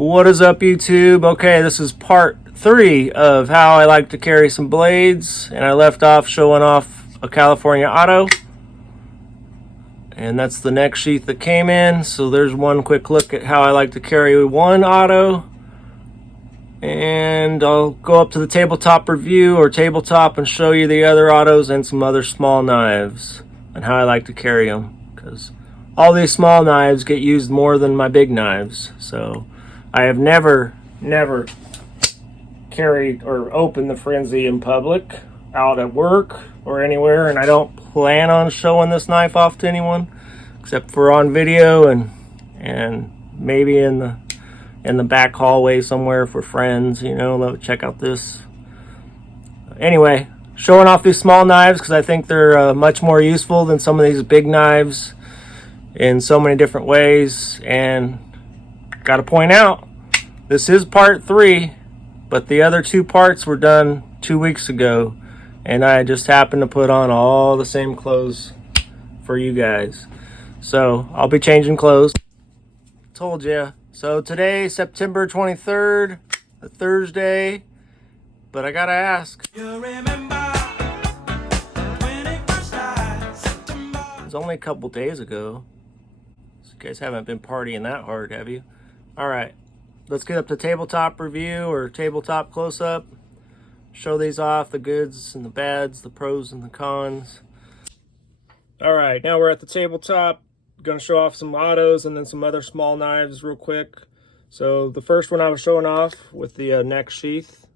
What is up, YouTube? Okay, this is part 3 of how I like to carry some blades, and I left off showing off a California auto, and that's the neck sheath that came in. So there's one quick look at how I like to carry one auto, and I'll go up to the tabletop review or tabletop and show you the other autos and some other small knives and how I like to carry them, because all these small knives get used more than my big knives. So I have never carried or opened the Frenzy in public, out at work or anywhere, and I don't plan on showing this knife off to anyone except for on video and maybe in the back hallway somewhere for friends, you know, check out this. Anyway, showing off these small knives because I think they're much more useful than some of these big knives in so many different ways. And got to point out, this is part 3, but the other 2 parts were done 2 weeks ago, and I just happened to put on all the same clothes for you guys. So I'll be changing clothes. Told ya. So today, September 23rd, a Thursday, but I gotta ask. You remember when it first started, September? It was only a couple days ago. So you guys haven't been partying that hard, have you? All right, let's get up to tabletop review or tabletop close-up. Show these off, the goods and the bads, the pros and the cons. All right, now we're at the tabletop. Going to show off some autos and then some other small knives real quick. So the first one I was showing off with the neck sheath,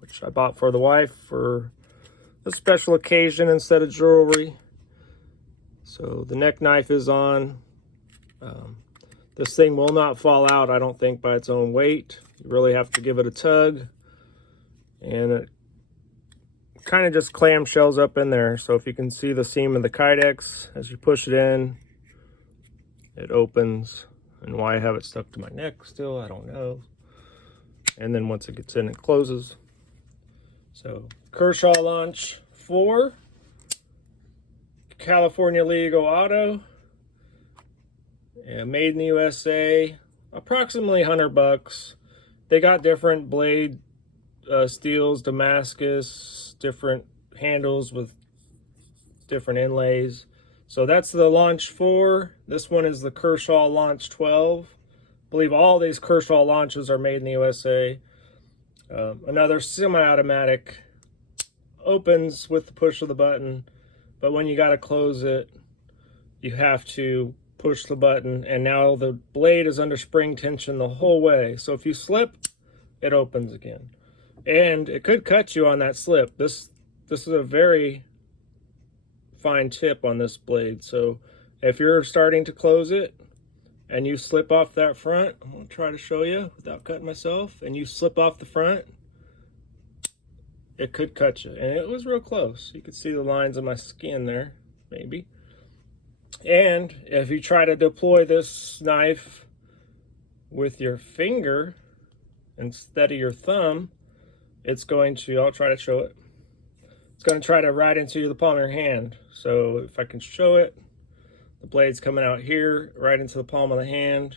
which I bought for the wife for a special occasion instead of jewelry. So the neck knife is on. This thing will not fall out, I don't think, by its own weight. You really have to give it a tug. And it kind of just clamshells up in there. So if you can see the seam of the Kydex, as you push it in, it opens. And why I have it stuck to my neck still, I don't know. And then once it gets in, it closes. So Kershaw Launch 4, California legal auto. Yeah, made in the USA, approximately $100. They got different blade steels, Damascus, different handles with different inlays. So that's the Launch 4. This one is the Kershaw Launch 12. I believe all these Kershaw launches are made in the USA. Another semi-automatic, opens with the push of the button, but when you got to close it, you have to push the button, and now the blade is under spring tension the whole way. So if you slip, it opens again. And it could cut you on that slip. This is a very fine tip on this blade. So if you're starting to close it and you slip off that front, I'm going to try to show you without cutting myself, and you slip off the front, it could cut you. And it was real close. You could see the lines of my skin there, maybe. And if you try to deploy this knife with your finger instead of your thumb, it's going to, I'll try to show it. It's going to try to ride into the palm of your hand. So if I can show it, the blade's coming out here, right into the palm of the hand.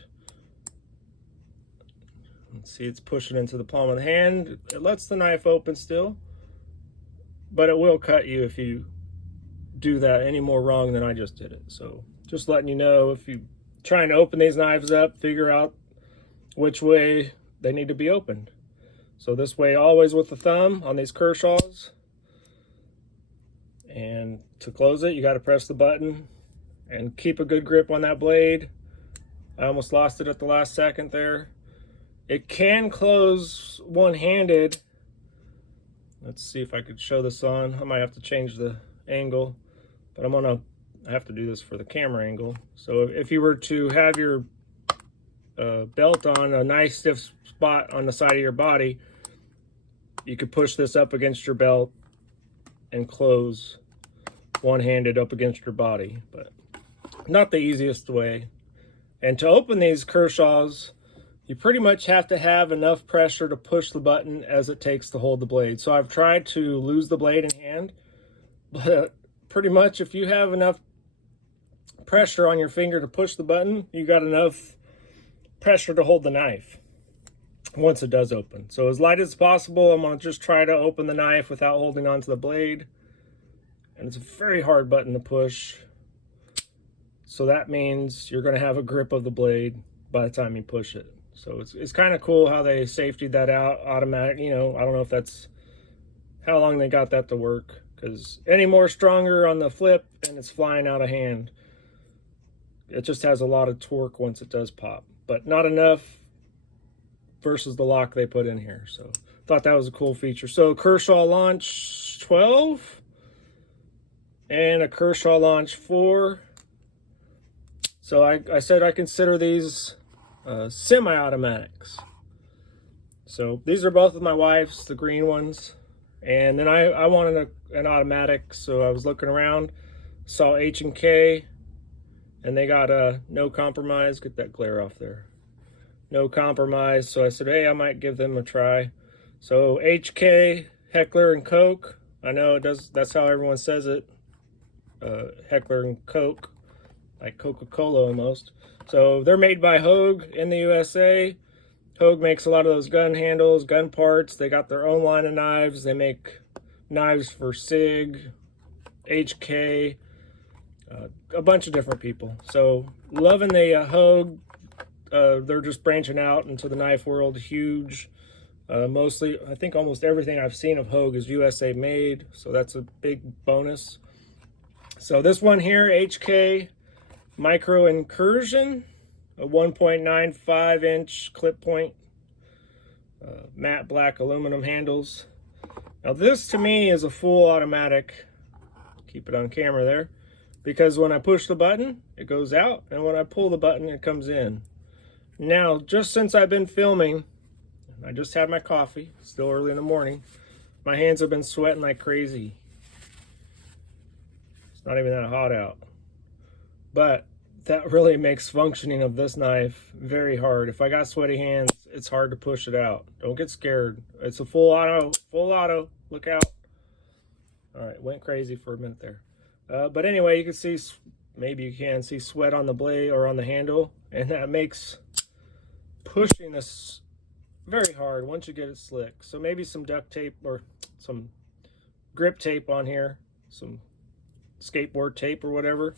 Let's see, it's pushing into the palm of the hand. It lets the knife open still, but it will cut you if you do that any more wrong than I just did it. So just letting you know, if you're trying to open these knives up, figure out which way they need to be opened. So this way, always with the thumb on these Kershaws. And to close it, you got to press the button and keep a good grip on that blade. I almost lost it at the last second there. It can close one-handed. Let's see if I could show this on. I might have to change the angle, but I have to do this for the camera angle. So if you were to have your belt on a nice stiff spot on the side of your body, you could push this up against your belt and close one-handed up against your body, but not the easiest way. And to open these Kershaws, you pretty much have to have enough pressure to push the button as it takes to hold the blade. So I've tried to lose the blade in hand, but pretty much if you have enough pressure on your finger to push the button, you got enough pressure to hold the knife. once it does open. So as light as possible, I'm going to just try to open the knife without holding onto the blade. And it's a very hard button to push. So that means you're going to have a grip of the blade by the time you push it. So it's kind of cool how they safetied that out, automatic. You know, I don't know if that's how long they got that to work, because any more stronger on the flip and it's flying out of hand. It just has a lot of torque once it does pop, but not enough versus the lock they put in here. So thought that was a cool feature. So Kershaw launch 12 and a Kershaw launch 4. So I said I consider these semi-automatics. So these are both of my wife's, the green ones. And then I wanted an automatic, so I was looking around, saw H&K, and they got a no compromise. Get that glare off there. No compromise. So I said, hey, I might give them a try. So HK, Heckler and Koch. I know it does. That's how everyone says it. Heckler and Koch, like Coca-Cola almost. So they're made by Hogue in the USA. Hogue makes a lot of those gun handles, gun parts. They got their own line of knives. They make knives for SIG, HK, a bunch of different people. So loving the Hogue. They're just branching out into the knife world, huge. Mostly, I think almost everything I've seen of Hogue is USA made, so that's a big bonus. So this one here, HK Micro Incursion, a 1.95 inch clip point, matte black aluminum handles. Now this to me is a full automatic. Keep it on camera there, because when I push the button, it goes out, and when I pull the button, it comes in. Now, just since I've been filming, I just had my coffee, still early in the morning, my hands have been sweating like crazy. It's not even that hot out. But that really makes functioning of this knife very hard. If I got sweaty hands, it's hard to push it out. Don't get scared. It's a full auto, look out. All right, went crazy for a minute there. But anyway, you can see, maybe you can see sweat on the blade or on the handle, and that makes pushing this very hard once you get it slick. So maybe some duct tape or some grip tape on here, some skateboard tape or whatever.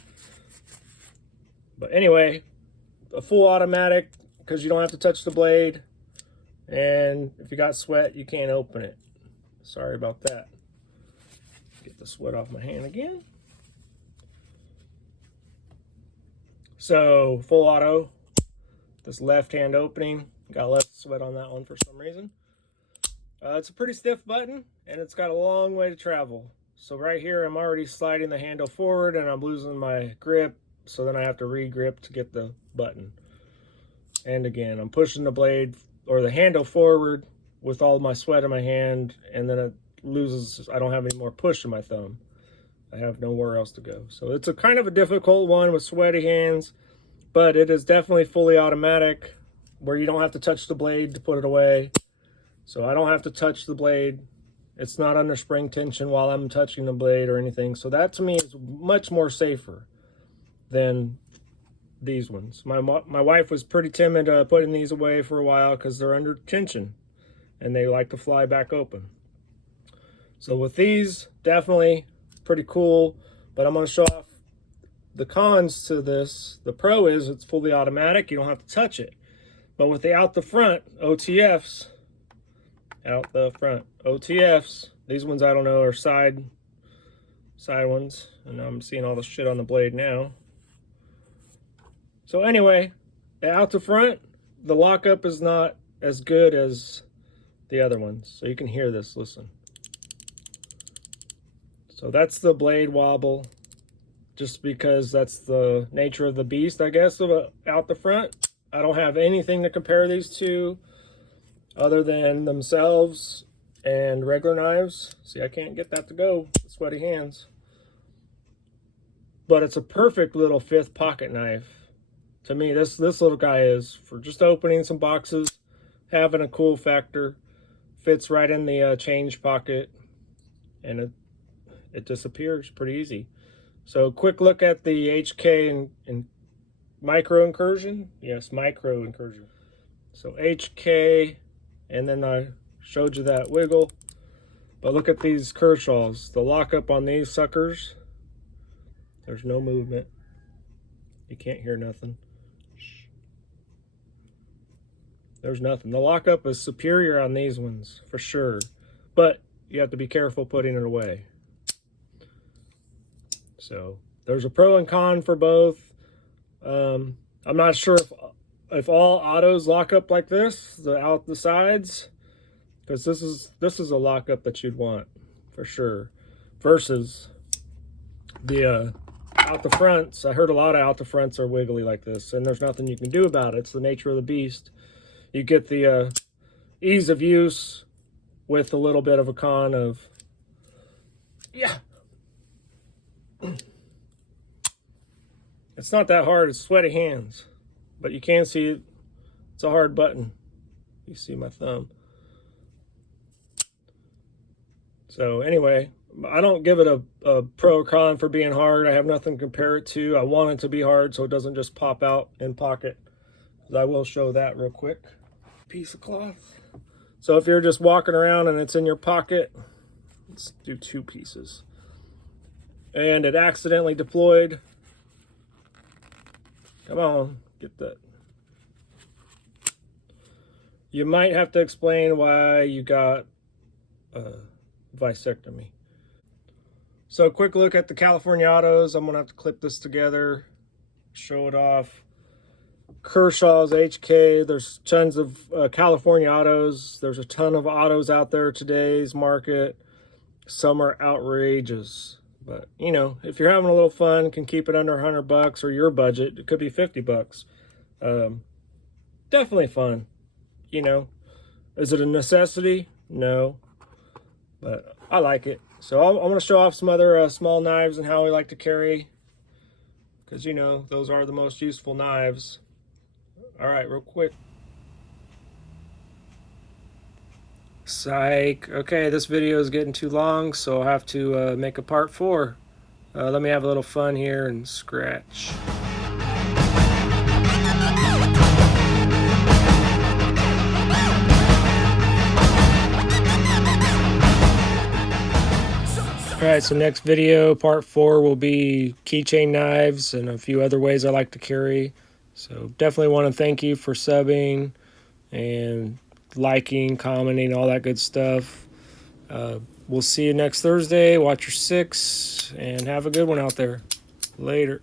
But anyway, a full automatic, because you don't have to touch the blade, and if you got sweat, you can't open it. Sorry about that. Get the sweat off my hand again. So full auto, this left hand opening, got less sweat on that one for some reason. It's a pretty stiff button, and it's got a long way to travel. So right here, I'm already sliding the handle forward, and I'm losing my grip, so then I have to re-grip to get the button. And again, I'm pushing the blade or the handle forward with all my sweat in my hand, and then it loses, I don't have any more push in my thumb. I have nowhere else to go. So it's a kind of a difficult one with sweaty hands, but it is definitely fully automatic, where you don't have to touch the blade to put it away. So I don't have to touch the blade. It's not under spring tension while I'm touching the blade or anything. So that to me is much more safer than these ones. My wife was pretty timid putting these away for a while because they're under tension and they like to fly back open. So with these, definitely pretty cool, but I'm going to show off the cons to this. The pro is it's fully automatic. You don't have to touch it. But with the out the front OTFs, these ones I don't know are side ones, and I'm seeing all the shit on the blade now. So anyway, out the front, the lockup is not as good as the other ones. So you can hear this, listen. So that's the blade wobble, just because that's the nature of the beast, I guess, of out the front. I don't have anything to compare these to other than themselves and regular knives. See, I can't get that to go, sweaty hands. But it's a perfect little fifth pocket knife. To me, this little guy is for just opening some boxes, having a cool factor, fits right in the change pocket, and it disappears pretty easy. So quick look at the HK and Micro Incursion. Yes, Micro Incursion. So HK and then I showed you that wiggle. But look at these Kershaws. The lockup on these suckers, there's no movement. You can't hear nothing. There's nothing. The lockup is superior on these ones, for sure. But you have to be careful putting it away. So there's a pro and con for both. I'm not sure if all autos lock up like this, out the sides, because this is a lockup that you'd want for sure, versus the out the fronts. I heard a lot of out the fronts are wiggly like this, and there's nothing you can do about it. It's the nature of the beast. You get the ease of use with a little bit of a con of, yeah, it's not that hard. It's sweaty hands, but you can see it. It's a hard button. You see my thumb. So anyway, I don't give it a pro or con for being hard. I have nothing to compare it to. I want it to be hard so it doesn't just pop out in pocket. I will show that real quick. Piece of cloth. So if you're just walking around and it's in your pocket, let's do 2 pieces. And it accidentally deployed. Come on, get that. You might have to explain why you got vasectomy. So quick look at the California autos. I'm gonna have to clip this together, show it off. Kershaw's HK. There's tons of California autos. There's a ton of autos out there today's market. Some are outrageous, but you know, if you're having a little fun, can keep it under $100 or your budget. It could be $50. Definitely fun. You know, is it a necessity? No, but I like it. So I'm going to show off some other small knives and how we like to carry, because you know those are the most useful knives. All right, real quick. Psych. Okay, this video is getting too long, so I'll have to make a part 4. Let me have a little fun here and scratch. Alright, so next video, part 4, will be keychain knives and a few other ways I like to carry. So definitely want to thank you for subbing and liking, commenting, all that good stuff. We'll see you next Thursday. Watch your 6 and have a good one out there. Later.